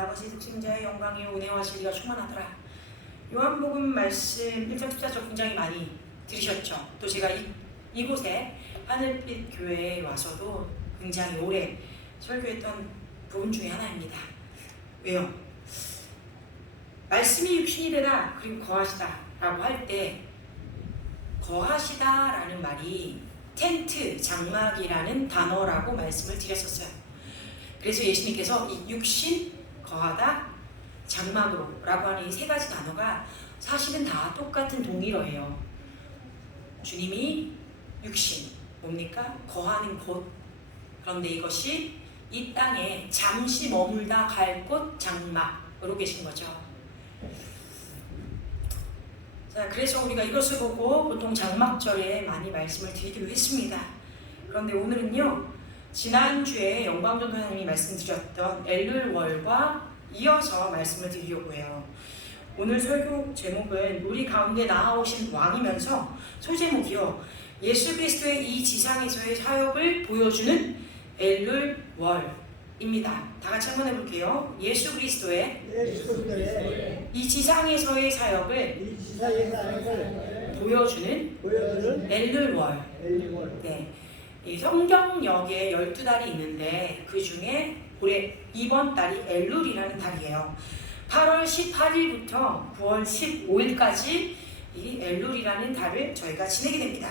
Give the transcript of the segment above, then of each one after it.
아버지 독생자의 영광이요 은혜와 진리가 충만하더라. 요한복음 말씀 1장 14절 굉장히 많이 들으셨죠. 또 제가 이곳에 하늘빛 교회에 와서도 굉장히 오래 설교했던 부분 중에 하나입니다. 왜요? 말씀이 육신이 되다 그리고 거하시다 라고 할 때 거하시다 라는 말이 텐트, 장막이라는 단어라고 말씀을 드렸었어요. 그래서 예수님께서 이 육신, 거하다, 장막으로 라고 하는 이 세 가지 단어가 사실은 다 똑같은 동일어예요. 주님이 육신, 뭡니까? 거하는 곳. 그런데 이것이 이 땅에 잠시 머물다 갈 곳, 장막으로 계신 거죠. 자, 그래서 우리가 이것을 보고 보통 장막절에 많이 말씀을 드리기로 했습니다. 그런데 오늘은요, 지난주에 영광전도사님이 말씀드렸던 엘룰월과 이어서 말씀을 드리려고 해요. 오늘 설교 제목은 우리 가운데 나아오신 왕이면서 소제목이요, 예수 그리스도의 이 지상에서의 사역을 보여주는 엘룰월입니다. 다 같이 한번 해볼게요. 예수 그리스도의 이 지상에서의 사역을 보여주는 엘룰월. 네. 이 성경역에 12달이 있는데 그 중에 올해 이번 달이 엘룰이라는 달이에요. 8월 18일부터 9월 15일까지 이 엘룰이라는 달을 저희가 지내게 됩니다.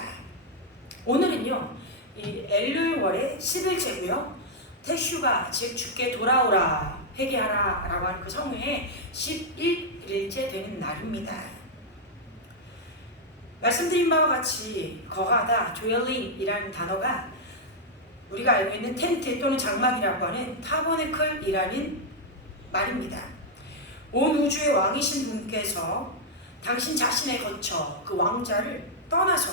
오늘은요, 이 엘룰월의 10일째고요. 테슈가 즉 주께 돌아오라 회개하라 라고 하는 그 성회의 11일째 되는 날입니다. 말씀드린 바와 같이 거하다, dwelling이라는 단어가 우리가 알고 있는 텐트 또는 장막이라고 하는 타버네클이라는 말입니다. 온 우주의 왕이신 분께서 당신 자신에 거쳐 그 왕자를 떠나서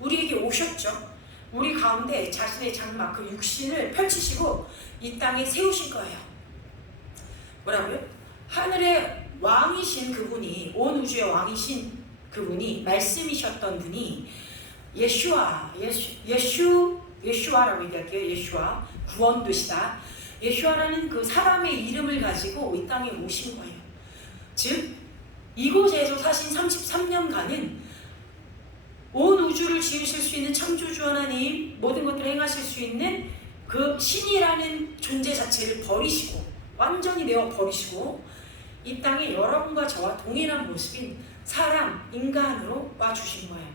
우리에게 오셨죠. 우리 가운데 자신의 장막, 그 육신을 펼치시고 이 땅에 세우신 거예요. 뭐라고요? 하늘의 왕이신 그분이, 온 우주의 왕이신 그분이, 말씀이셨던 분이 예슈아라고 얘기할게요. 예슈아, 구원되시다. 예슈아라는 그 사람의 이름을 가지고 이 땅에 오신 거예요. 즉 이곳에서 사신 33년간은 온 우주를 지으실 수 있는 창조주 하나님, 모든 것들을 행하실 수 있는 그 신이라는 존재 자체를 버리시고, 완전히 내어 버리시고 이 땅에 여러분과 저와 동일한 모습인 사람, 인간으로 와주신 거예요.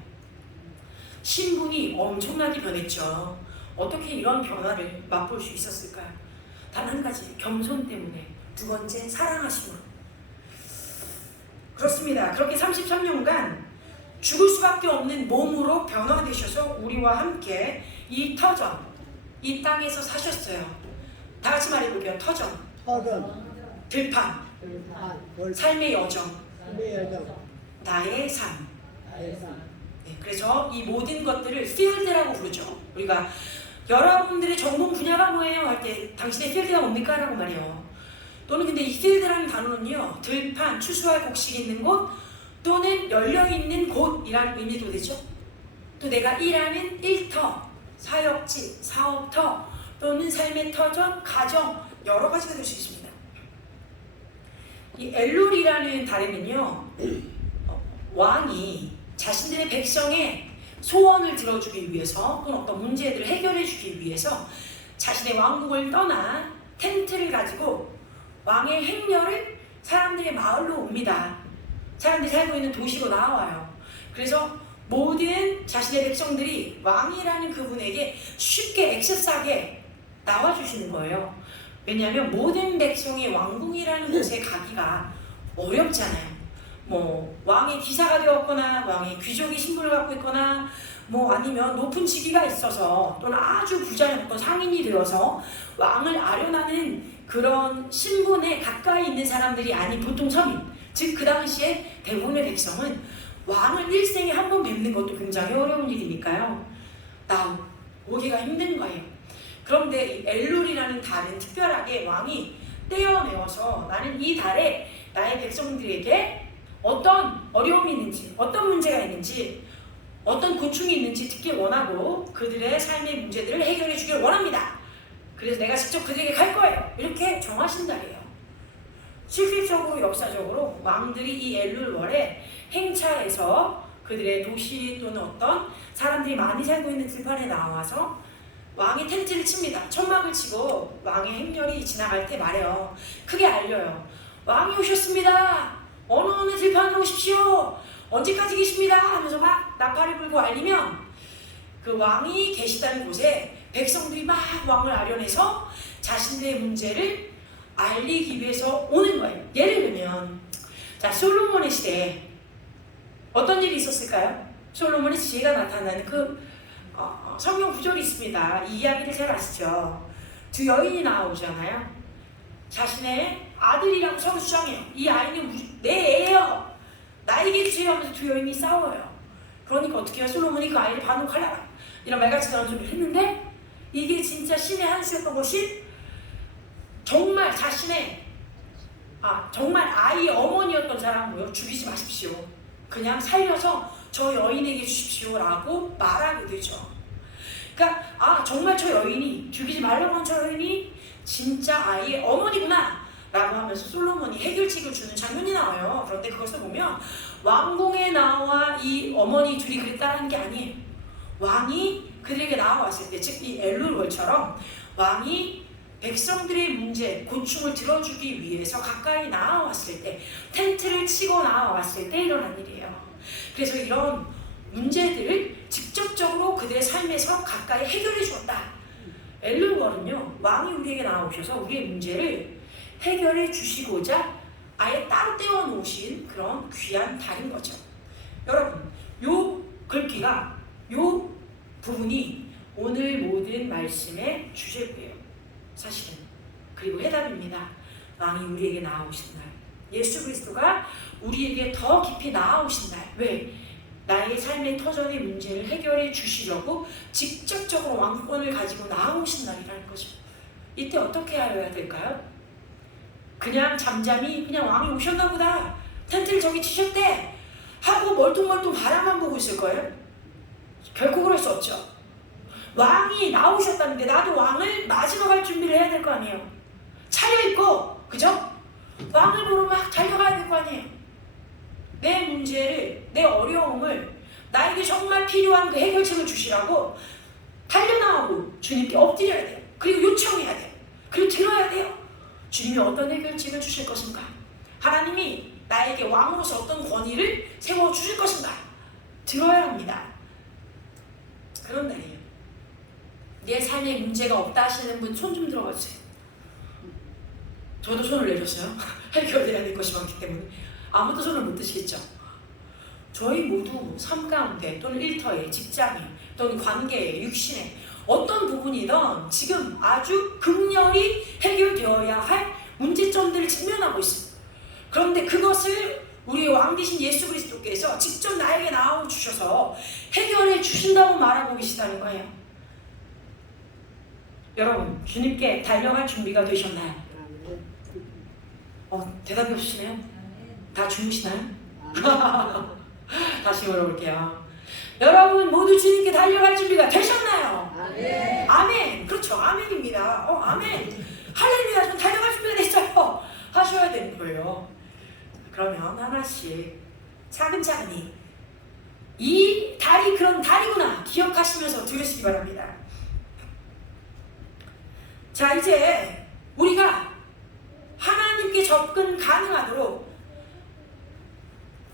신분이 엄청나게 변했죠. 어떻게 이런 변화를 맛볼 수 있었을까요? 단 한 가지, 겸손 때문에. 두 번째, 사랑하심으로. 그렇습니다. 그렇게 33년간 죽을 수밖에 없는 몸으로 변화되셔서 우리와 함께 이 터전, 이 땅에서 사셨어요. 다 같이 말해볼게요. 터전, 들판, 삶의 여정, 나의 삶. 네, 그래서 이 모든 것들을 필드라고 부르죠. 우리가 여러분들의 전공 분야가 뭐예요? 할 때 당신의 필드가 뭡니까? 라고 말해요. 또는 근데 이 필드라는 단어는요, 들판, 추수할 곡식이 있는 곳 또는 열려있는 곳이라는 의미도 되죠. 또 내가 일하는 일터, 사역지, 사업터 또는 삶의 터전, 가정, 여러 가지가 될 수 있습니다. 이 엘룰이라는 달에는요, 왕이 자신들의 백성의 소원을 들어주기 위해서 또는 어떤 문제들을 해결해 주기 위해서 자신의 왕국을 떠나 텐트를 가지고 왕의 행렬을 사람들의 마을로 옵니다. 사람들이 살고 있는 도시로 나와요. 그래서 모든 자신의 백성들이 왕이라는 그분에게 쉽게 액세스하게 나와주시는 거예요. 왜냐하면 모든 백성이 왕궁이라는 곳에 가기가 어렵잖아요. 뭐 왕의 기사가 되었거나 왕의 귀족의 신분을 갖고 있거나 뭐 아니면 높은 직위가 있어서 또는 아주 부자의 어떤 상인이 되어서 왕을 아련하는 그런 신분에 가까이 있는 사람들이 아닌 보통 서민, 즉 그 당시에 대부분의 백성은 왕을 일생에 한 번 뵙는 것도 굉장히 어려운 일이니까요. 오기가 힘든 거예요. 그런데 이 엘룰이라는 달은 특별하게 왕이 떼어내어서 나는 이 달에 나의 백성들에게 어떤 어려움이 있는지, 어떤 문제가 있는지, 어떤 고충이 있는지 듣길 원하고 그들의 삶의 문제들을 해결해 주길 원합니다. 그래서 내가 직접 그들에게 갈 거예요. 이렇게 정하신 달이에요. 실질적으로 역사적으로 왕들이 이 엘룰월에 행차해서 그들의 도시 또는 어떤 사람들이 많이 살고 있는 들판에 나와서 왕이 텐트를 칩니다. 천막을 치고 왕의 행렬이 지나갈 때 말해요. 크게 알려요. 왕이 오셨습니다. 어느 들판으로 오십시오. 언제까지 계십니다. 하면서 막 나팔을 불고 알리면 그 왕이 계시다는 곳에 백성들이 막 왕을 아련해서 자신들의 문제를 알리기 위해서 오는 거예요. 예를 들면 자, 솔로몬의 시대에 어떤 일이 있었을까요? 솔로몬의 지혜가 나타나는 성경 구절이 있습니다. 이 이야기를 잘 아시죠? 두 여인이 나오잖아요. 자신의 아들이라고 서로 주장해요. 이 아이는 내 애예요. 나에게 주세요 하면서 두 여인이 싸워요. 그러니까 어떻게 해요? 솔로몬이 그 아이를 반옥하라 이런 말같이 그런 소리를 했는데 이게 진짜 신의 한 수였던 것이 정말 자신의 정말 아이의 어머니였던 사람을 죽이지 마십시오. 그냥 살려서 저 여인에게 주십시오 라고 말하게 되죠. 그러니까 정말 저 여인이 죽이지 말라고 한 저 여인이 진짜 아이의 어머니구나 라고 하면서 솔로몬이 해결책을 주는 장면이 나와요. 그런데 그것을 보면 왕궁에 나와 이 어머니 둘이 그랬다는 게 아니에요. 왕이 그들에게 나와왔을 때, 즉 이 엘룰월처럼 왕이 백성들의 문제, 고충을 들어주기 위해서 가까이 나와왔을 때, 텐트를 치고 나와왔을 때 일어난 일이에요. 그래서 이런 문제들을 직접적으로 그들의 삶에서 가까이 해결해 주었다. 엘룰월은요, 왕이 우리에게 나오셔서 우리의 문제를 해결해 주시고자 아예 따로 떼어 놓으신 그런 귀한 달인 거죠. 여러분, 요 글귀가, 요 부분이 오늘 모든 말씀의 주제고요. 사실은. 그리고 해답입니다. 왕이 우리에게 나아오신 날. 예수 그리스도가 우리에게 더 깊이 나아오신 날. 왜? 나의 삶의 터전의 문제를 해결해 주시려고 직접적으로 왕권을 가지고 나아오신 날이라는 거죠. 이때 어떻게 하여야 될까요? 그냥 잠잠히 그냥 왕이 오셨나 보다. 텐트를 저기 치셨대. 하고 멀뚱멀뚱 바라만 보고 있을 거예요? 결코 그럴 수 없죠. 왕이 나오셨다는데 나도 왕을 맞으러 갈 준비를 해야 될 거 아니에요. 차려입고, 그죠? 왕을 보러 막 달려가야 될 거 아니에요. 내 문제를, 내 어려움을 나에게 정말 필요한 그 해결책을 주시라고 달려나가고 주님께 엎드려야 돼요. 그리고 요청해야 돼요. 그리고 들어야 돼요. 주님이 어떤 해결책을 주실 것인가? 하나님이 나에게 왕으로서 어떤 권위를 세워주실 것인가? 들어야 합니다. 그런 날이에요. 내 삶에 문제가 없다 하시는 분 손 좀 들어봐주세요. 저도 손을 내렸어요. 해결돼야 될 것이 많기 때문에. 아무도 손을 못 드시겠죠. 저희 모두 삶 가운데 또는 일터에, 직장에, 또는 관계에, 육신에 어떤 부분이든 지금 아주 극렬히 해결되어야 할 문제점들을 직면하고 있습니다. 그런데 그것을 우리의 왕 되신 예수 그리스도께서 직접 나에게 나와 주셔서 해결해 주신다고 말하고 계시다는 거예요. 여러분, 주님께 달려갈 준비가 되셨나요? 대답이 없으시네요. 다 주무시나요? 다시 물어볼게요. 여러분 모두 주님께 달려갈 준비가 되셨나요? 아멘. 아멘. 그렇죠. 아멘입니다. 아멘. 할렐루야. 전 달려갈 준비가 됐어요. 하셔야 되는 거예요. 그러면 하나씩 차근차근히 이 달이 그런 달이구나 기억하시면서 들으시기 바랍니다. 자, 이제 우리가 하나님께 접근 가능하도록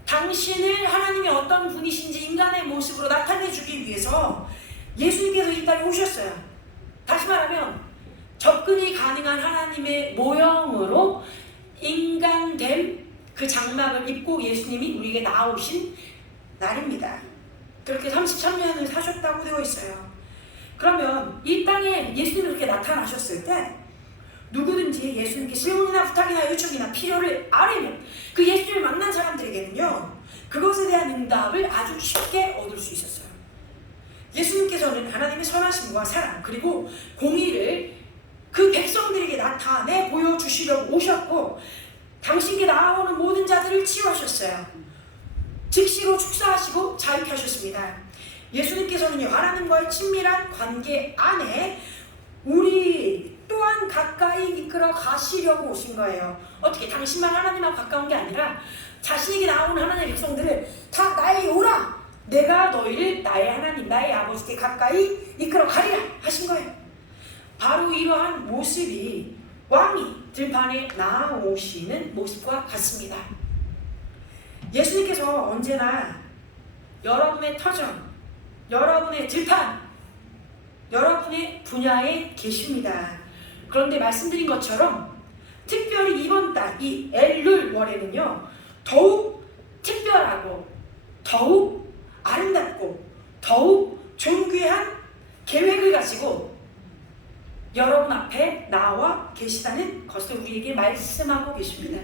당신을 하나님이 어떤 분이신지 인간의 모습으로 나타내주기 위해서 예수님께서 이 땅에 오셨어요. 다시 말하면 접근이 가능한 하나님의 모형으로 인간된 그 장막을 입고 예수님이 우리에게 나오신 날입니다. 그렇게 33년을 사셨다고 되어 있어요. 그러면 이 땅에 예수님이 그렇게 나타나셨을 때 누구든지 예수님께 질문이나 부탁이나 요청이나 필요를 아뢰면 그 예수님을 만난 사람들에게는요 그것에 대한 응답을 아주 쉽게 얻을 수 있었어요. 예수님께서는 하나님의 선하심과 사랑 그리고 공의를 그 백성들에게 나타내 보여주시려고 오셨고 당신께 나아오는 모든 자들을 치유하셨어요. 즉시로 축사하시고 자유케 하셨습니다. 예수님께서는요 하나님과의 친밀한 관계 안에 우리 또한 가까이 이끌어 가시려고 오신 거예요. 어떻게? 당신만 하나님하고 가까운 게 아니라 자신에게 나온 하나님의 백성들을 다 나에게 오라! 내가 너희를 나의 하나님, 나의 아버지께 가까이 이끌어 가리라 하신 거예요. 바로 이러한 모습이 왕이 들판에 나오시는 모습과 같습니다. 예수님께서 언제나 여러분의 터전, 여러분의 들판, 여러분의 분야에 계십니다. 그런데 말씀드린 것처럼 특별히 이번 달 이 엘룰월에는요 더욱 특별하고 더욱 아름답고 더욱 존귀한 계획을 가지고 여러분 앞에 나와 계시다는 것을 우리에게 말씀하고 계십니다.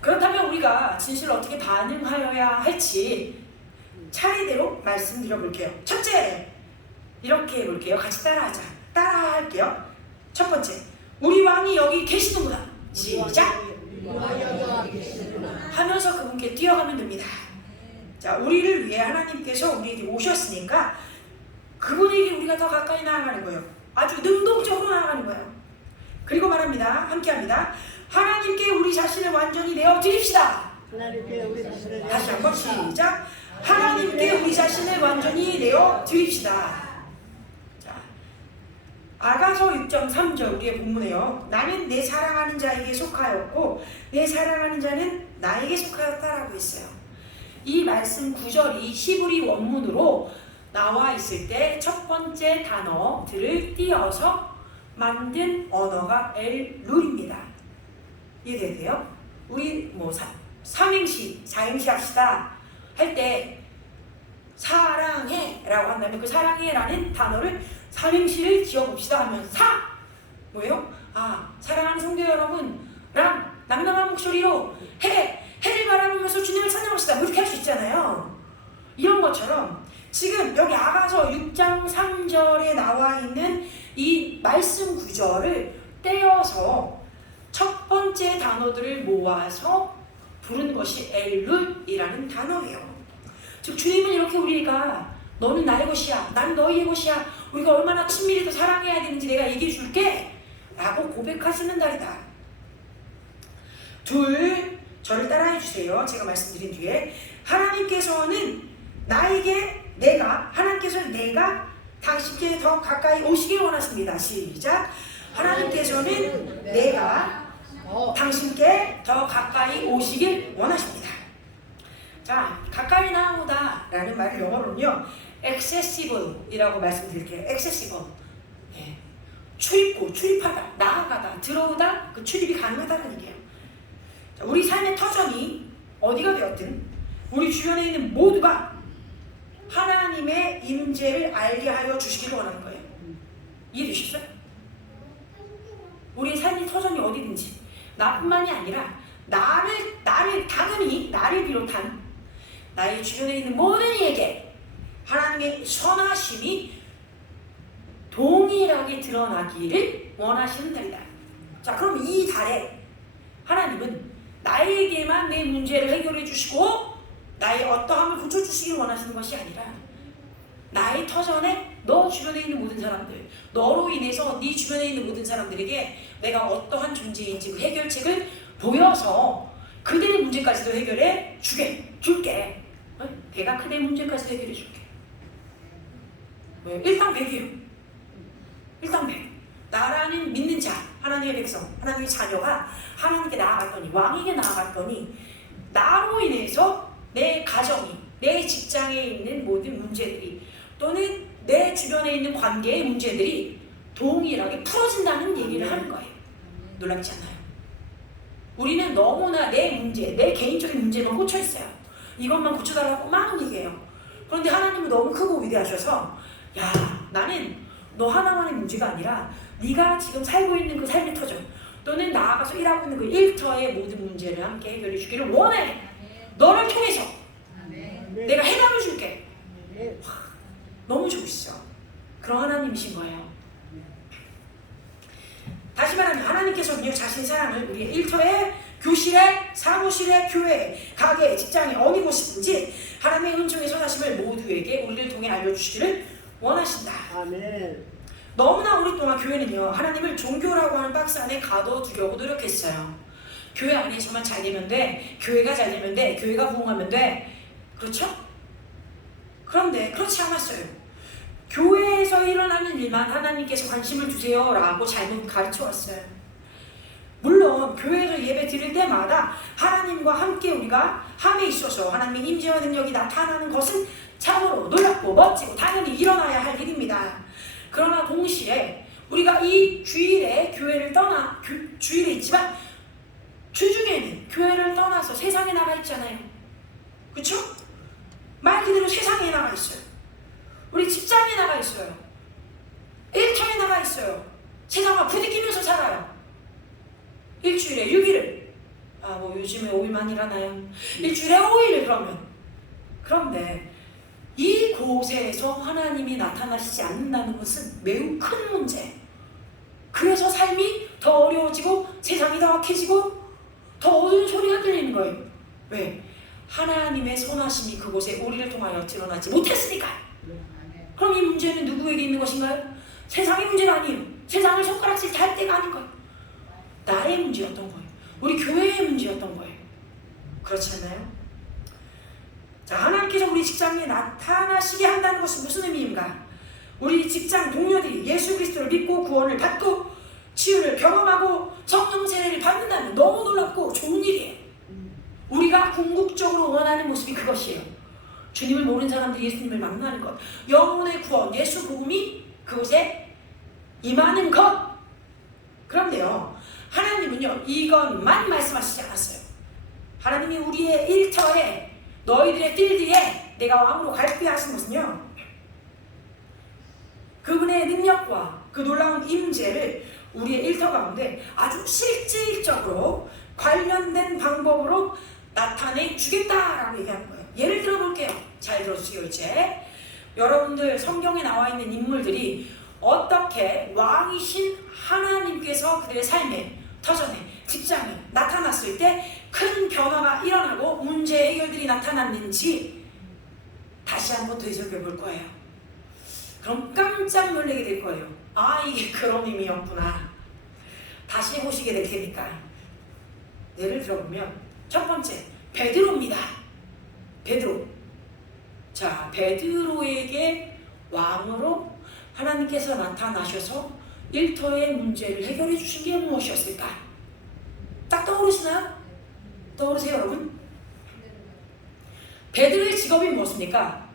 그렇다면 우리가 진실을 어떻게 반응하여야 할지 차례대로 말씀드려볼게요. 첫째, 이렇게 해볼게요. 같이 따라하자. 따라할게요. 첫 번째, 우리 왕이 여기 계시는구나. 시작! 하면서 그분께 뛰어가면 됩니다. 자, 우리를 위해 하나님께서 우리에게 오셨으니까 그분에게 우리가 더 가까이 나아가는 거예요. 아주 능동적으로 나아가는 거예요. 그리고 말합니다. 함께합니다. 하나님께 우리 자신을 완전히 내어 드립시다. 다시 한번 시작. 하나님께 우리 자신을 완전히 내어 드립시다. 자, 아가서 6.3절 우리의 본문에요. 나는 내 사랑하는 자에게 속하였고 내 사랑하는 자는 나에게 속하였다라고 했어요. 이 말씀 구절이 히브리 원문으로 나와 있을 때 첫 번째 단어들을 띄어서 만든 언어가 엘룰입니다. 이해되세요? 우리 뭐 삼행시, 사행시 합시다 할 때 사랑해 라고 한다면 그 사랑해 라는 단어를 삼행시를 지어봅시다 하면 뭐예요? 사랑하는 성도 여러분랑 낭낭한 목소리로 해를 바라보면서 주님을 찬양합시다 이렇게 할 수 있잖아요. 이런 것처럼 지금 여기 아가서 6장 3절에 나와 있는 이 말씀 구절을 떼어서 첫 번째 단어들을 모아서 부른 것이 엘룰이라는 단어예요. 즉 주님은 이렇게 우리가 너는 나의 것이야, 난 너희의 것이야, 우리가 얼마나 친밀히 더 사랑해야 되는지 내가 얘기해 줄게 라고 고백하시는 날이다. 둘, 저를 따라해 주세요. 제가 말씀드린 뒤에 하나님께서는 하나님께서는 내가 당신께 더 가까이 오시길 원하십니다. 시작. 하나님께서는 내가 당신께 더 가까이 오시길 원하십니다. 자, 가까이 나오다 라는 말을 영어로는요 accessible이라고 말씀드릴게요. accessible, 출입구, 출입하다, 나아가다, 들어오다, 그 출입이 가능하다는 얘기예요. 자, 우리 삶의 터전이 어디가 되었든 우리 주변에 있는 모두가 하나님의 임재를 알게 하여 주시기를 원하는 거예요. 이해되셨어요? 우리의 삶의 터전이 어디든지 나뿐만이 아니라 나를 당연히 나를 비롯한 나의 주변에 있는 모든 이에게 하나님의 선하심이 동일하게 드러나기를 원하시는 날이다. 자, 그럼 이 달에 하나님은 나에게만 내 문제를 해결해 주시고 나의 어떠함을 고쳐주시길 원하시는 것이 아니라 나의 터전에 너 주변에 있는 모든 사람들, 너로 인해서 네 주변에 있는 모든 사람들에게 내가 어떠한 존재인지 그 해결책을 보여서 그들의 문제까지도 해결해 줄게. 배가 그대 문제까지도 해결해 줄게. 일당백이에요. 일당백. 나라는 믿는 자, 하나님의 백성, 하나님의 자녀가 하나님께 나아갔더니, 왕에게 나아갔더니 나로 인해서 내 가정이, 내 직장에 있는 모든 문제들이 또는 내 주변에 있는 관계의 문제들이 동일하게 풀어진다는 얘기를 하는 거예요. 놀랍지 않나요? 우리는 너무나 내 문제, 내 개인적인 문제만 꽂혀 있어요. 이것만 고쳐달라고 막 얘기해요. 그런데 하나님은 너무 크고 위대하셔서 나는 너 하나만의 문제가 아니라 네가 지금 살고 있는 그 삶의 터전 또는 나아가서 일하고 있는 그 일터의 모든 문제를 함께 해결해 주기를 원해. 너를 통해서 내가 해답을 줄게. 너무 좋으시죠? 그런 하나님이신 거예요. 다시 말하면 하나님께서는요 자신의 사랑을 우리의 일터에, 교실에, 사무실에, 교회에, 가게에, 직장에 어디 곳이든지 하나님의 은총의 선하심을 모두에게 우리를 통해 알려주시기를 원하신다. 아멘. 너무나 오랫동안 교회는요, 하나님을 종교라고 하는 박스 안에 가둬두려고 노력했어요. 교회 안에서만 잘 되면 돼, 교회가 잘 되면 돼, 교회가 부흥하면 돼. 그렇죠? 그런데 그렇지 않았어요. 교회에서 일어나는 일만 하나님께서 관심을 주세요라고 잘못 가르쳐 왔어요. 물론 교회에서 예배 드릴 때마다 하나님과 함께 우리가 함에 있어서 하나님의 임재와 능력이 나타나는 것은 참으로 놀랍고 멋지고 당연히 일어나야 할 일입니다. 그러나 동시에 우리가 이 주일에 교회를 떠나 주일에 있지만 주중에는 교회를 떠나서 세상에 나가 있잖아요. 그렇죠? 말 그대로 세상에 나가 있어요. 우리 직장에 나가 있어요. 일터에 나가 있어요. 세상과 부딪히면서 살아요. 일주일에 6일을 뭐 요즘에 5일만 일하나요? 일주일에 5일을 그런데 이곳에서 하나님이 나타나시지 않는다는 것은 매우 큰 문제. 그래서 삶이 더 어려워지고 세상이 더 악해지고 더 어두운 소리가 들리는 거예요. 왜? 하나님의 선하심이 그곳에 우리를 통하여 드러나지 못했으니까. 그럼 이 문제는 누구에게 있는 것인가요? 세상의 문제가 아니에요. 세상을 손가락질 달 때가 아닌 거예요. 나의 문제였던 거예요. 우리 교회의 문제였던 거예요. 그렇지 않나요? 자, 하나님께서 우리 직장에 나타나시게 한다는 것은 무슨 의미인가? 우리 직장 동료들이 예수 그리스도를 믿고 구원을 받고 치유를 경험하고 성령 세례를 받는다면 너무 놀랍고 좋은 일이에요. 우리가 궁극적으로 원하는 모습이 그것이에요. 주님을 모르는 사람들이 예수님을 만나는 것, 영혼의 구원, 예수 복음이 그곳에 임하는 것. 그런데요, 하나님은요 이것만 말씀하시지 않았어요. 하나님이 우리의 일터에 너희들의 뜰 뒤에 내가 왕으로 갈게 하신 것은요, 그분의 능력과 그 놀라운 임재를 우리의 일터 가운데 아주 실질적으로 관련된 방법으로 나타내 주겠다라고 얘기하는 거예요. 예를 들어 볼게요. 잘 들어주세요. 이제 여러분들 성경에 나와 있는 인물들이 어떻게 왕이신 하나님께서 그들의 삶에, 터전에, 직장에 나타났을 때 큰 변화가 일어나고 문제 해결들이 나타났는지 다시 한번 되새겨 볼 거예요. 그럼 깜짝 놀라게 될 거예요. 아, 이게 그런 의미였구나. 다시 보시게 될 테니까. 예를 들어보면 첫 번째, 베드로입니다. 베드로. 자, 베드로에게 왕으로 하나님께서 나타나셔서 일터의 문제를 해결해 주신 게 무엇이었을까? 딱 떠오르시나요? 떠오르세요, 여러분? 베드로의 직업이 무엇입니까?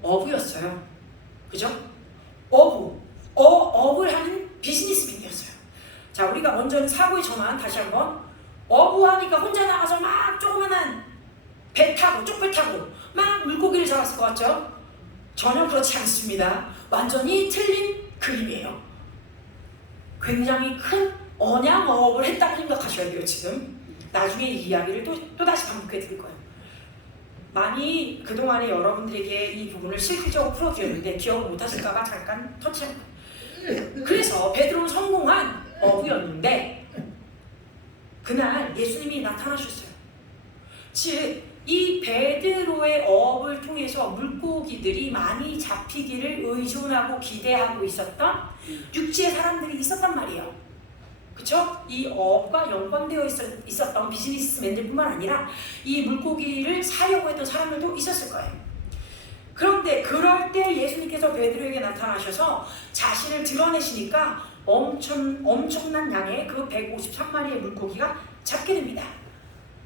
어부였어요. 그죠? 업을 하는 비즈니스맨이었어요. 자, 우리가 먼저는 사고의 전환 다시 한번. 어부하니까 혼자 나가서 막 조그만한 배 타고, 쪽배 타고 막 물고기를 잡았을 것 같죠? 전혀 그렇지 않습니다. 완전히 틀린 그림이에요. 굉장히 큰 언양어업을 했다고 생각하셔야 돼요. 지금 나중에 이 이야기를 또 다시 반복해 드릴 거예요. 많이 그동안에 여러분들에게 이 부분을 실질적으로 풀어드렸는데 기억을 못하실까봐 잠깐 터치한 거예요. 그래서 베드로는 성공한 어부였는데 그날 예수님이 나타나셨어요. 즉, 이 베드로의 어업을 통해서 물고기들이 많이 잡히기를 의존하고 기대하고 있었던 육지의 사람들이 있었단 말이에요. 그쵸? 이 어업과 연관되어 있었던 비즈니스맨들뿐만 아니라 이 물고기를 사려고 했던 사람들도 있었을 거예요. 그런데 그럴 때 예수님께서 베드로에게 나타나셔서 자신을 드러내시니까 엄청난 양의 그 153마리의 물고기가 잡게 됩니다.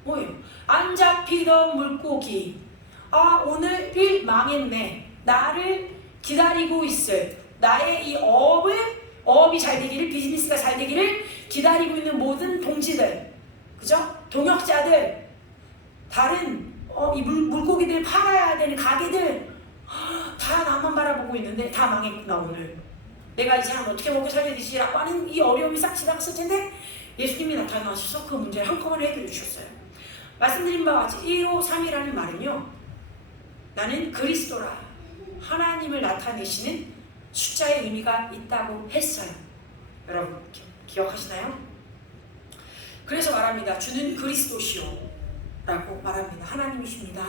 뭐예요? 안 잡히던 물고기. 아, 오늘 일 망했네. 나를 기다리고 있을 나의 이 어업이 잘 되기를, 비즈니스가 잘 되기를 기다리고 있는 모든 동지들, 그죠? 동역자들, 다른 이 물고기들 팔아야 되는 가게들 다 나만 바라보고 있는데 다 망했구나. 오늘 내가 이 사람 어떻게 먹고 살려야 되지? 라고 하는 이 어려움이 싹 지나갔을 텐데 예수님이 나타나셔서 그 문제를 한꺼번에 해결해 주셨어요. 말씀드린 바와 같이 153이라는 말은요, 나는 그리스도라, 하나님을 나타내시는 숫자의 의미가 있다고 했어요. 여러분 기억하시나요? 그래서 말합니다. 주는 그리스도시오 라고 말합니다. 하나님이십니다.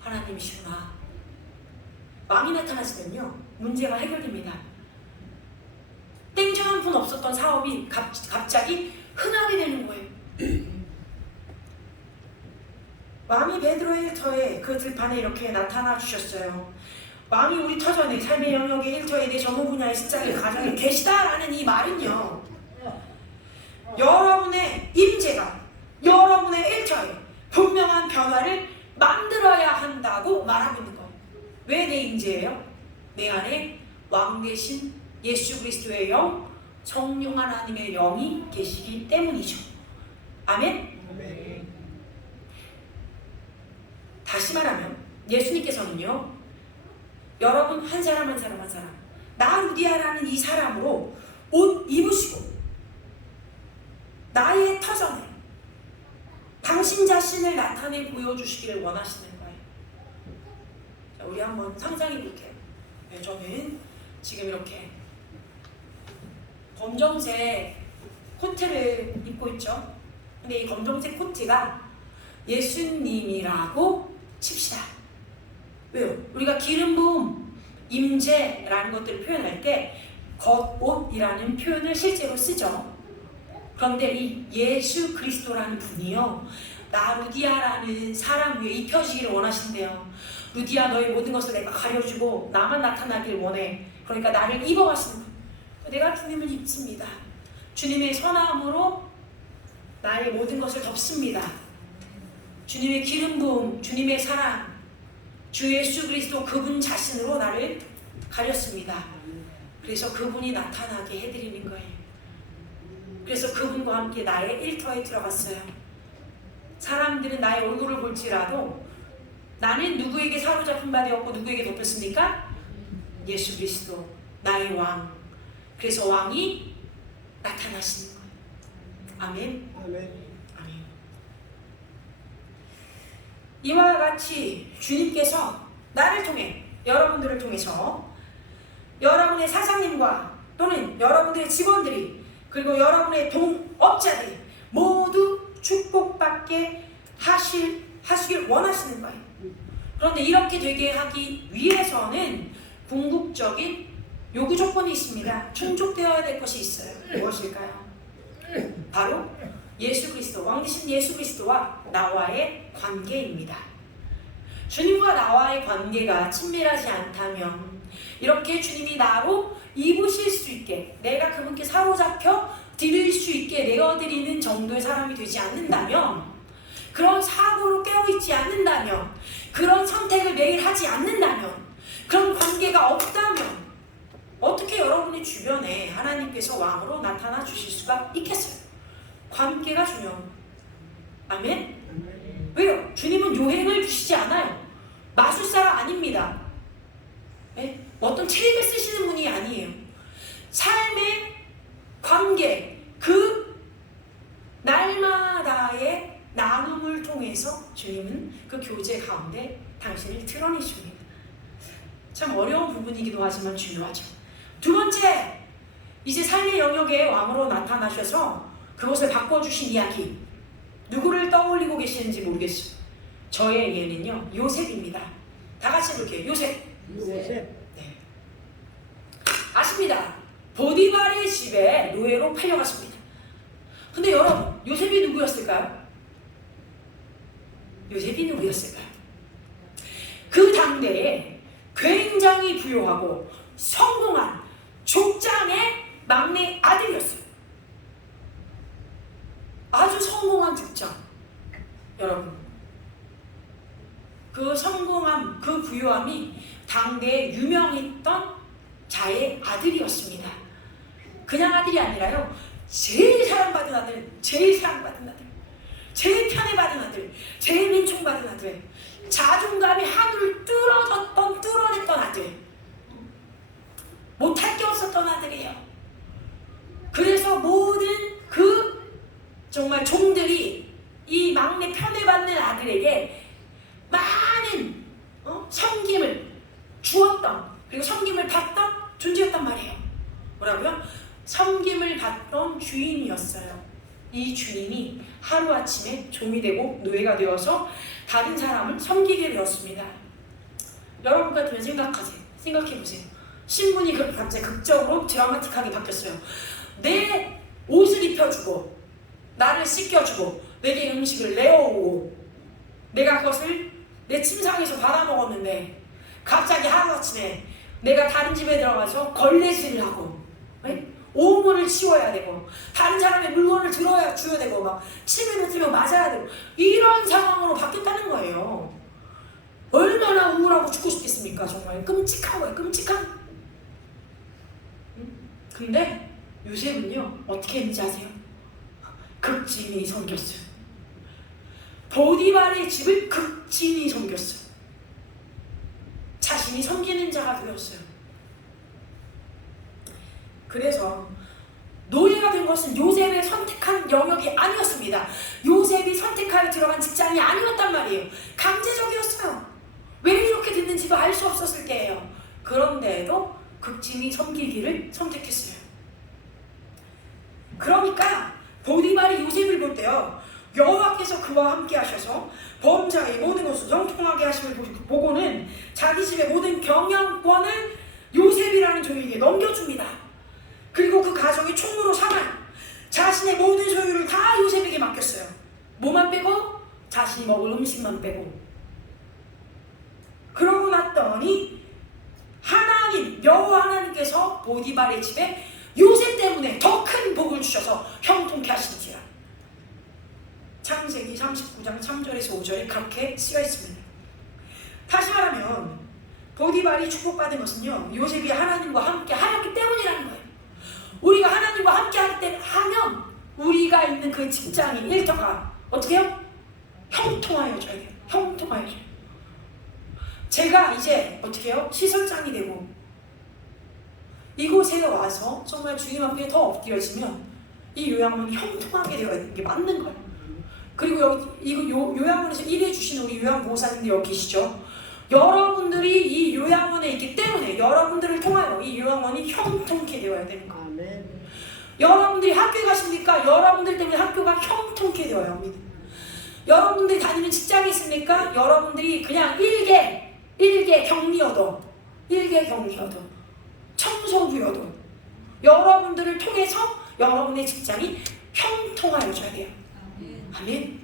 하나님이시구나. 왕이 나타나시면요 문제가 해결됩니다. 땡전 한 푼 없었던 사업이 갑자기 흥하게 되는 거예요. 왕이 베드로의 일터에 그 들판에 이렇게 나타나 주셨어요. 왕이 우리 터전에 삶의 영역의 일터에 대해 전문 분야의 십자가를 가정에 계시다라는 이 말은요, 여러분의 임재가 여러분의 일터에 분명한 변화를 만들어야 한다고 말하고 있는 거예요. 왜 내 임재예요? 내 안에 왕 되신 예수 그리스도의 영, 성령 하나님의 영이 계시기 때문이죠. 아멘? 다시 말하면 예수님께서는요, 여러분 한 사람 한 사람 한 사람, 나 루디아라는 이 사람으로 옷 입으시고 나의 터전에 당신 자신을 나타내 보여주시기를 원하시는 거예요. 자, 우리 한번 상상해 볼게요. 네, 저는 지금 이렇게 검정색 코트를 입고 있죠. 근데 이 검정색 코트가 예수님이라고 칩시다. 왜요? 우리가 기름 부음, 임재라는 것들을 표현할 때 겉옷이라는 표현을 실제로 쓰죠. 그런데 이 예수 그리스도라는 분이요, 나 루디아라는 사람 위에 입혀지기를 원하신대요. 루디아, 너의 모든 것을 내가 가려주고 나만 나타나길 원해. 그러니까 나를 입어가시는 분. 내가 주님을 입습니다. 주님의 선함으로 나의 모든 것을 덮습니다. 주님의 기름 부음, 주님의 사랑, 주 예수 그리스도 그분 자신으로 나를 가렸습니다. 그래서 그분이 나타나게 해드리는 거예요. 그래서 그분과 함께 나의 일터에 들어갔어요. 사람들은 나의 얼굴을 볼지라도 나는 누구에게 사로잡힌 바 되었고 누구에게 덮였습니까? 예수 그리스도, 나의 왕. 그래서 왕이 나타나시는 거예요. 아멘. 아멘. 아멘. 이와 같이 주님께서 나를 통해, 여러분들을 통해서 여러분의 사장님과 또는 여러분들의 직원들이, 그리고 여러분의 동업자들이 모두 축복받게 하시길 원하시는 거예요. 그런데 이렇게 되게 하기 위해서는 궁극적인 요구 조건이 있습니다. 충족되어야 될 것이 있어요. 무엇일까요? 바로 예수 그리스도, 왕 되신 예수 그리스도와 나와의 관계입니다. 주님과 나와의 관계가 친밀하지 않다면, 이렇게 주님이 나로 입으실 수 있게, 내가 그분께 사로잡혀 드릴 수 있게 내어드리는 정도의 사람이 되지 않는다면, 그런 사고로 깨어있지 않는다면, 그런 선택을 매일 하지 않는다면, 그런 관계가 없다면 어떻게 여러분의 주변에 하나님께서 왕으로 나타나 주실 수가 있겠어요? 관계가 중요합니다. 아멘? 왜요? 주님은 요행을 주시지 않아요. 마술사가 아닙니다. 네? 어떤 책을 쓰시는 분이 아니에요. 삶의 관계, 그 날마다의 나눔을 통해서 주님은 그 교제 가운데 당신을 드러내십니다. 참 어려운 부분이기도 하지만 중요하죠. 두 번째, 이제 삶의 영역에 왕으로 나타나셔서 그것을 바꿔주신 이야기, 누구를 떠올리고 계시는지 모르겠어요. 저의 예는요, 요셉입니다. 다 같이 볼게요. 요셉. 네. 아십니다. 보디발의 집에 노예로 팔려갔습니다. 근데 여러분, 요셉이 누구였을까요? 요셉이 누구였을까요? 그 당대에 굉장히 부유하고 성공한 족장의 막내 아들이었어요. 아주 성공한 족장. 여러분, 그 성공함, 그 부유함이 당대에 유명했던 자의 아들이었습니다. 그냥 아들이 아니라요, 제일 사랑받은 아들, 제일 사랑받은 아들, 제일 편애받은 아들, 제일 민총받은 아들, 자존감이 하늘을 뚫어냈던 아들, 못할 게 없었던 아들이에요. 그래서 모든 그 정말 종들이 이 막내 편애받는 아들에게 많은 섬김을 주었던, 그리고 섬김을 받던 존재였단 말이에요. 뭐라고요? 섬김을 받던 주인이었어요. 이 주인이 하루아침에 종이 되고 노예가 되어서 다른 사람을 섬기게 되었습니다. 여러분 같으면 생각해보세요. 신분이 그렇게 갑자기 극적으로 드라마틱하게 바뀌었어요. 내 옷을 입혀주고 나를 씻겨주고 내게 음식을 내어오고 내가 그것을 내 침상에서 받아먹었는데 갑자기 하루아침에 내가 다른 집에 들어가서 걸레질을 하고 오물을 치워야 되고 다른 사람의 물건을 줘야 되고 막 침을 뱉으면 맞아야 되고 이런 상황으로 바뀌었다는 거예요. 얼마나 우울하고 죽고 싶겠습니까? 정말 끔찍한 거예요. 끔찍한. 근데 요셉은요 어떻게 했는지 아세요? 극진히 섬겼어요. 보디발의 집을 극진히 섬겼어요. 자신이 섬기는 자가 되었어요. 그래서 노예가 된 것은 요셉의 선택한 영역이 아니었습니다. 요셉이 선택하여 들어간 직장이 아니었단 말이에요. 강제적이었어요. 왜 이렇게 됐는지도 알 수 없었을 때예요. 그런데도 극진히 섬기기를 선택했어요. 그러니까 보디발이 요셉을 볼 때요 여호와께서 그와 함께 하셔서 범사의 모든 것을 형통하게 하심을 보고는 자기 집의 모든 경영권을 요셉이라는 종에게 넘겨줍니다. 그리고 그 가정의 총무로 삼아 자신의 모든 소유를 다 요셉에게 맡겼어요. 뭐만 빼고? 자신이 먹을 음식만 빼고. 그러고 났더니 하나님, 여호와 하나님께서 보디발의 집에 요셉 때문에 더 큰 복을 주셔서 형통케 하신지라. 창세기 39장 3절에서 5절에 그렇게 쓰여 있습니다. 다시 말하면 보디발이 축복받은 것은요 요셉이 하나님과 함께 하였기 때문이라는 거예요. 우리가 하나님과 함께 하면 우리가 있는 그 직장인 일터가 어떻게 해요? 형통하여져야 돼요. 형통하여져요. 제가 이제 어떻게 해요? 시설장이 되고 이곳에 와서 정말 주님 앞에 더 엎드려지면 이 요양원이 형통하게 되어야 되는 게 맞는 거예요. 그리고 여기 이거 요양원에서 일해 주신 우리 요양보호사님들 여기 계시죠? 여러분들이 이 요양원에 있기 때문에 여러분들을 통하여 이 요양원이 형통케 되어야 되는 거예요. 아멘. 여러분들이 학교에 가십니까? 여러분들 때문에 학교가 형통케 되어야 합니다. 여러분들이 다니는 직장이 있습니까? 여러분들이 그냥 일개 격리여도 청소부여도 여러분들을 통해서 여러분의 직장이 형통하여져야 돼요. 아멘.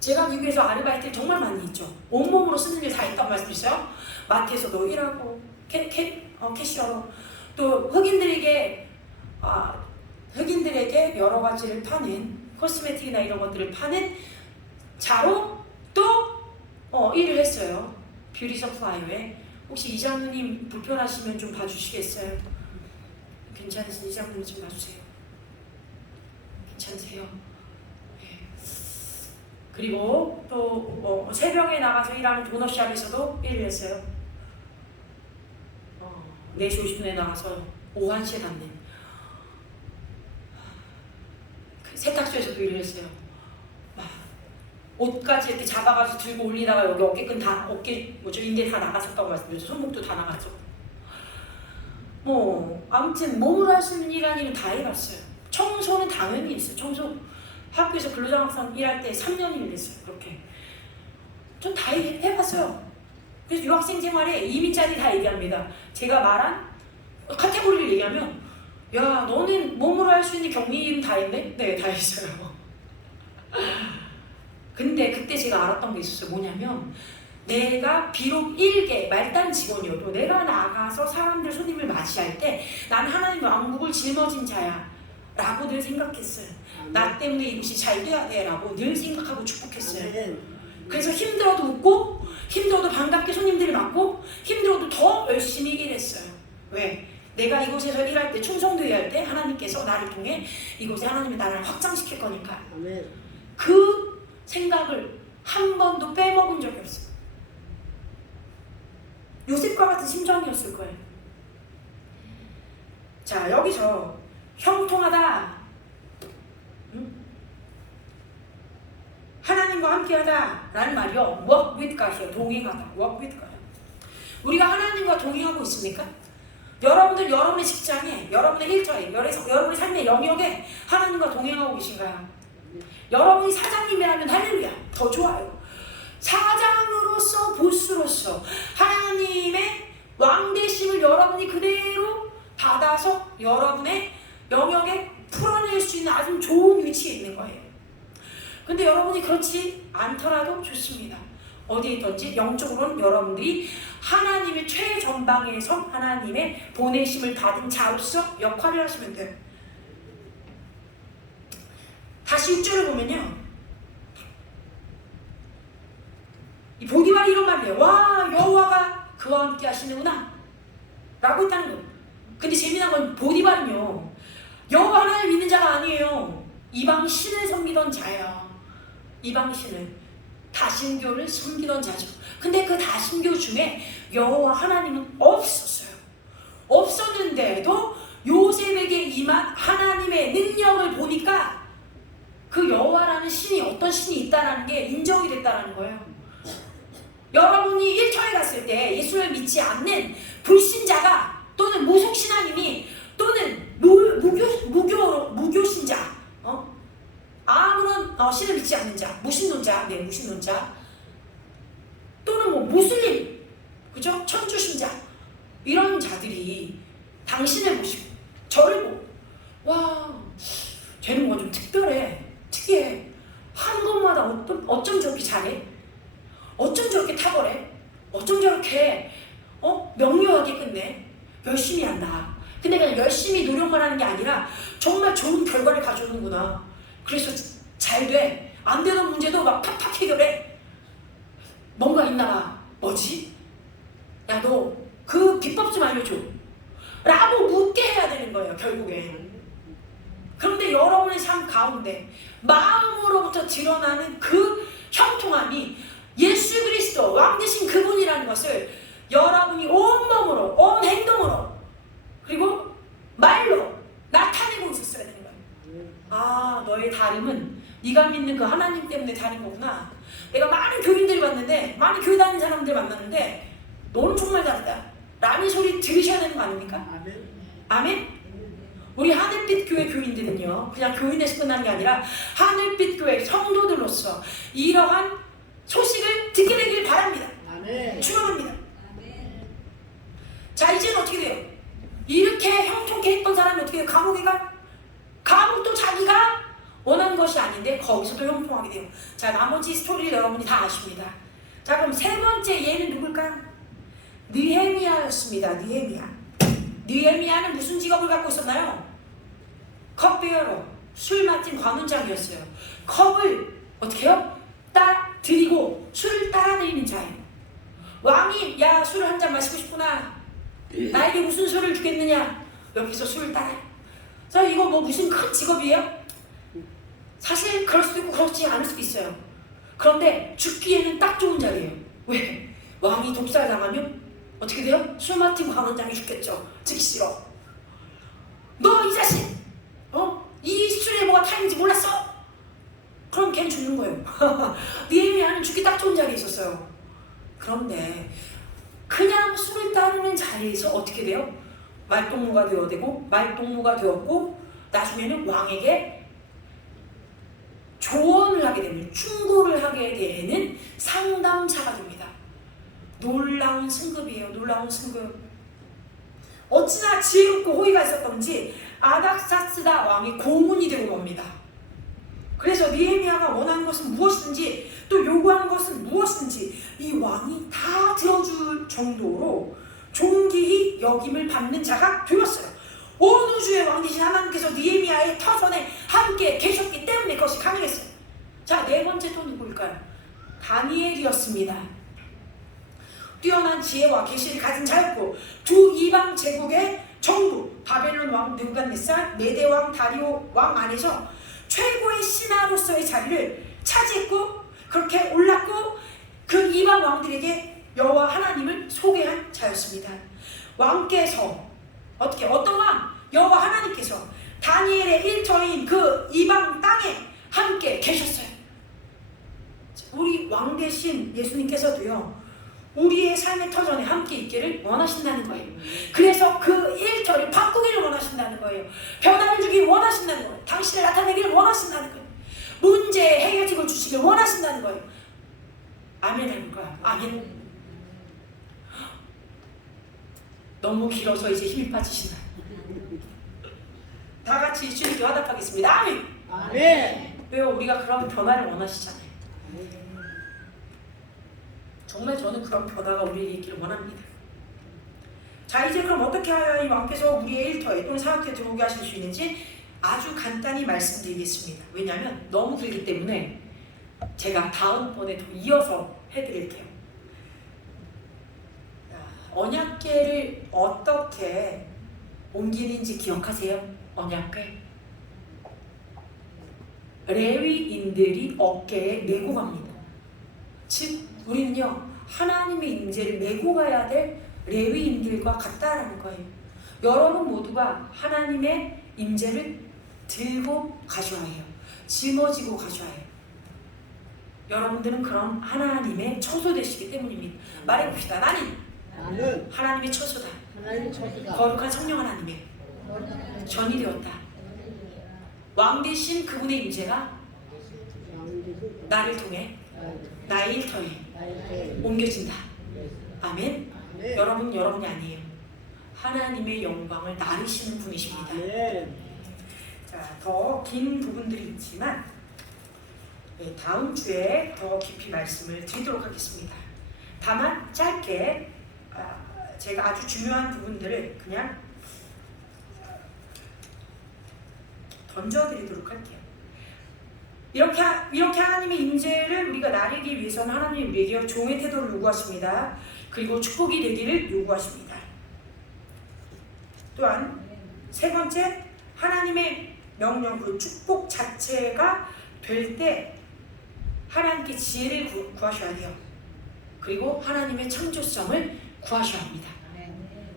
제가 미국에서 아르바이트를 정말 많이 했죠. 온몸으로 쓰는 일 다 했다고 말씀드렸어요. 마트에서도 일하고 캐시어로 또 흑인들에게 여러 가지를 파는 코스메틱이나 이런 것들을 파는 자로 또 일을 했어요. 뷰티 서플라이어에. 혹시 이장님 불편하시면 좀 봐주시겠어요? 괜찮으신 이장님 좀 봐주세요. 괜찮으세요? 네. 그리고 또 새벽에 나가서 일하는 도넛샵에서도 일을 했어요. 4시 50분에 나가서 오후 1시에 닫는 그 세탁소에서도 일을 했어요. 옷까지 이렇게 잡아가지고 들고 올리다가 여기 어깨끈 다 인대 다 나갔었다고 말씀드렸죠. 손목도 다 나갔죠. 아무튼 몸으로 할 수 있는 일이라는 일은 다 해봤어요. 청소는 당연히 했어요. 청소 학교에서 근로장학생 일할 때 3년 일했어요. 그렇게 전 다 해봤어요. 그래서 유학생 생활에 이민자들이 다 얘기합니다. 제가 말한 카테고리를 얘기하면 야 너는 몸으로 할 수 있는 격리 일은 다 했네? 네, 다 했어요. 근데 그때 제가 알았던 게 있었어요. 뭐냐면 내가 비록 일개 말단 직원이어도 내가 나가서 사람들 손님을 맞이할 때 난 하나님 왕국을 짊어진 자야 라고 늘 생각했어요. 나 때문에 이것이 잘 돼야 돼 라고 늘 생각하고 축복했어요. 그래서 힘들어도 웃고 힘들어도 반갑게 손님들을 맞고 힘들어도 더 열심히 일했어요. 왜? 내가 이곳에서 일할 때 충성되어야 할 때 하나님께서 나를 통해 이곳에 하나님의 나라를 확장시킬 거니까 그 생각을 한 번도 빼먹은 적이 없어요. 요셉과 같은 심정이었을 거예요. 자, 여기서 형통하다, 하나님과 함께하다 라는 말이요, work with God이요. 동행하다, work with God. 우리가 하나님과 동행하고 있습니까? 여러분들 여러분의 직장에, 여러분의 일터에, 여러분의 삶의 영역에 하나님과 동행하고 계신가요? 여러분이 사장님이라면 할렐루야, 더 좋아요. 사장으로서 보스로서 하나님의 왕대심을 여러분이 그대로 받아서 여러분의 영역에 풀어낼 수 있는 아주 좋은 위치에 있는 거예요. 근데 여러분이 그렇지 않더라도 좋습니다. 어디에 있든지 영적으로는 여러분들이 하나님의 최전방에서 하나님의 보내심을 받은 자로서 역할을 하시면 돼요. 다시 6절을 보면요, 이 보디발이 이런 말이에요. 와, 여호와가 그와 함께 하시는구나 라고 했다는 거예요. 근데 재미난 건 보디발은요, 여호와 하나님을 믿는 자가 아니에요. 이방 신을 섬기던 자예요. 이방 신을, 다신교를 섬기던 자죠. 근데 그 다신교 중에 여호와 하나님은 없었어요. 없었는데도 요셉에게 임한 하나님의 능력을 보니까 그 여호와라는 신이 어떤 신이 있다는 게 인정이 됐다는 거예요. 여러분이 일터에 갔을 때 예수를 믿지 않는 불신자가 또는 무속신앙인이 또는 무교신자, 아무런 신을 믿지 않는 자, 무신론자, 무신론자, 또는 뭐 무슬림, 그죠? 천주신자, 이런 자들이 당신을 보시고 저를 보고, 와, 쟤는 뭔가 좀 특이해. 하는 것마다 어쩜 저렇게 잘해? 어쩜 저렇게 탁월해? 어쩜 저렇게 명료하게 끝내? 열심히 한다. 근데 그냥 열심히 노력만 하는 게 아니라 정말 좋은 결과를 가져오는구나. 그래서 잘 돼. 안 되는 문제도 막 팍팍 해결해. 뭔가 있나 봐. 뭐지? 야, 너 그 비법 좀 알려줘 라고 묻게 해야 되는 거예요, 결국엔. 그런데 여러분의 삶 가운데 마음으로부터 드러나는 그 형통함이 예수 그리스도 왕 되신 그분이라는 것을 여러분이 온몸으로, 온 행동으로, 그리고 말로 나타내고 있었어야 되는 거예요. 아, 너의 다름은 네가 믿는 그 하나님 때문에 다른 거구나. 내가 많은 교인들 봤는데, 많은 교회 다니는 사람들 만났는데 너는 정말 다르다 라는 소리 들으셔야 되는 거 아닙니까? 아멘. 아멘? 우리 하늘빛 교회 교인들은요, 그냥 교인에서 끝나는 게 아니라 하늘빛 교회 성도들로서 이러한 소식을 듣게 되길 바랍니다. 아멘. 축원합니다. 아멘. 자, 이제는 어떻게 돼요? 이렇게 형통케 했던 사람이 어떻게 돼요? 감옥에 가? 감옥도 자기가 원하는 것이 아닌데 거기서도 형통하게 돼요. 자, 나머지 스토리를 여러분이 다 아십니다. 자, 그럼 세 번째 예는 누굴까요? 느헤미야였습니다. 느헤미야는 무슨 직업을 갖고 있었나요? 컵베어러, 술 맡은 관원장이었어요. 컵을 어떻게 해요? 딱 드리고 술을 따라드리는 자예요. 왕이 야, 술을 한 잔 마시고 싶구나. 나에게 무슨 술을 주겠느냐? 여기서 술을 따라. 자, 이거 뭐 무슨 큰 직업이에요? 사실 그럴 수도 있고 그렇지 않을 수도 있어요. 그런데 죽기에는 딱 좋은 자리예요. 왜? 왕이 독살 당하면 어떻게 돼요? 술 맡은 관원장이 죽겠죠. 듣기 싫어. 너 이 자식! 이 술에 뭐가 타있는지 몰랐어? 그럼 걔는 죽는 거예요. 느헤미야는 죽기 딱 좋은 자리에 있었어요. 그런데 그냥 술을 따르는 자리에서 어떻게 돼요? 말동무가 되었고 나중에는 왕에게 조언을 하게 되는, 충고를 하게 되는 상담자가 됩니다. 놀라운 승급이에요. 놀라운 승급. 어찌나 지혜롭고 호의가 있었던지 아닥사스다 왕이 고문이 되고 옵니다. 그래서 느헤미야가 원하는 것은 무엇이든지 또 요구하는 것은 무엇이든지 이 왕이 다 들어줄 정도로 존귀히 여김을 받는 자가 되었어요. 온 우주의 왕 되신 하나님께서 느헤미야의 터전에 함께 계셨기 때문에 그것이 가능했어요. 자, 네 번째 또 누구일까요? 다니엘이었습니다. 뛰어난 지혜와 계시를 가진 자였고 두 이방 제국의 정부, 바벨론 왕 느부갓네살, 메대 왕 다리오 왕 안에서 최고의 신하로서의 자리를 차지했고 그렇게 올랐고 그 이방 왕들에게 여호와 하나님을 소개한 자였습니다. 왕께서 어떤 왕? 여호와 하나님께서 다니엘의 일터인 그 이방 땅에 함께 계셨어요. 우리 왕 대신 예수님께서도요, 우리의 삶의 터전에 함께 있기를 원하신다는 거예요. 그래서 그 일터를 바꾸기를 원하신다는 거예요. 변화를 주길 원하신다는 거예요. 당신을 나타내기를 원하신다는 거예요. 문제 해결책을 주시길 원하신다는 거예요. 아멘 할까요? 아멘. 너무 길어서 이제 힘이 빠지시나요? 다 같이 주님께 화답하겠습니다. 아멘. 아멘. 왜요? 우리가 그런 변화를 원하시잖아요. 정말 저는 그런 변화가 우리에게 있기를 원합니다. 자, 이제 그럼 어떻게 하여야 이 왕께서 우리의 일터에 또는 사역터에 들어오게 하실 수 있는지 아주 간단히 말씀드리겠습니다. 왜냐하면 너무 길기 때문에 제가 다음번에 더 이어서 해드릴게요. 언약궤를 어떻게 옮기는지 기억하세요? 언약궤. 레위인들이 어깨에 메고 갑니다. 즉 우리는요 하나님의 임재를 메고 가야 될 레위인들과 같다라는 거예요. 여러분 모두가 하나님의 임재를 들고 가셔야 해요. 짊어지고 가셔야 해요. 여러분들은 그런 하나님의 처소 되시기 때문입니다. 말해봅시다. 나는 하나님의 처소다. 거룩한 성령 하나님의 전이 되었다. 왕 대신 그분의 임재가 나를 통해 나의 일터에 옮겨진다. 아멘. 여러분이 아니에요. 하나님의 영광을 나르시는 분이십니다. 자, 더 긴 부분들이 있지만 다음 주에 더 깊이 말씀을 드리도록 하겠습니다. 다만 짧게 제가 아주 중요한 부분들을 그냥 던져드리도록 할게요. 이렇게 하나님의 임재를 우리가 나르기 위해서는 하나님이 우리에게 종의 태도를 요구하십니다. 그리고 축복이 되기를 요구하십니다. 또한 세 번째, 하나님의 명령, 그 축복 자체가 될 때 하나님께 지혜를 구하셔야 돼요. 그리고 하나님의 창조성을 구하셔야 합니다.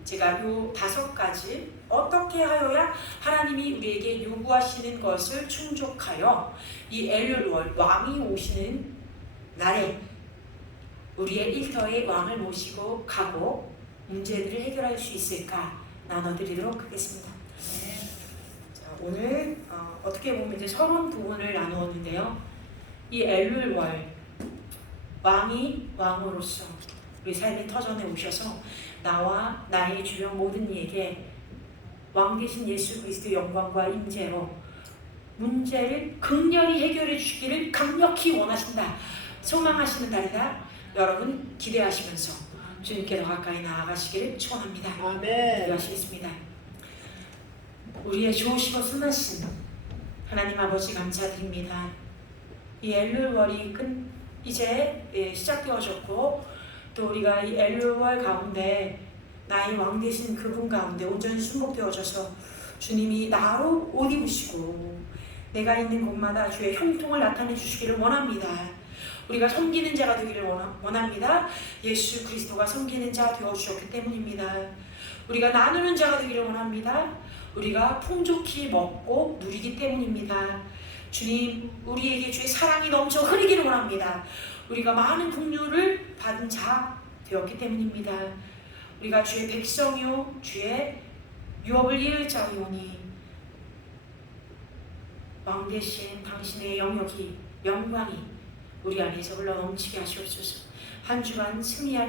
제가 요 5가지 어떻게 하여야 하나님이 우리에게 요구하시는 것을 충족하여 이 엘룰월 왕이 오시는 날에 우리의 일터에 왕을 모시고 가고 문제들을 해결할 수 있을까 나눠드리도록 하겠습니다. 자, 오늘 어떻게 보면 이제 서론 부분을 나누었는데요. 이 엘룰월 왕이 왕으로서 우리 삶의 터전에 오셔서 나와 나의 주변 모든 이에게 왕 되신 예수 그리스도의 영광과 임재로 문제를 극렬히 해결해 주시기를 강력히 원하신다. 소망하시는 날이다. 여러분 기대하시면서 주님께 더 가까이 나아가시기를 축원합니다. 아멘. 기도하시겠습니다. 우리의 좋으시고 선하신 하나님 아버지 감사드립니다. 이 엘룰월이 이제 시작되어졌고 또 우리가 이 엘룰월 가운데 나의 왕 되신 그분 가운데 온전히 순복되어져서 주님이 나로 옷 입으시고 내가 있는 곳마다 주의 형통을 나타내 주시기를 원합니다. 우리가 섬기는 자가 되기를 원합니다. 예수 그리스도가 섬기는 자 되어주셨기 때문입니다. 우리가 나누는 자가 되기를 원합니다. 우리가 풍족히 먹고 누리기 때문입니다. 주님, 우리에게 주의 사랑이 넘쳐 흐르기를 원합니다. 우리가 많은 긍휼을 받은 자 되었기 때문입니다. 우리가 주의 백성이요 주의 유업을 이을 자이오니 왕 대신 당신의 영역이 영광이 우리 안에서 흘러 넘치게 하시옵소서. 한 주간 승리하게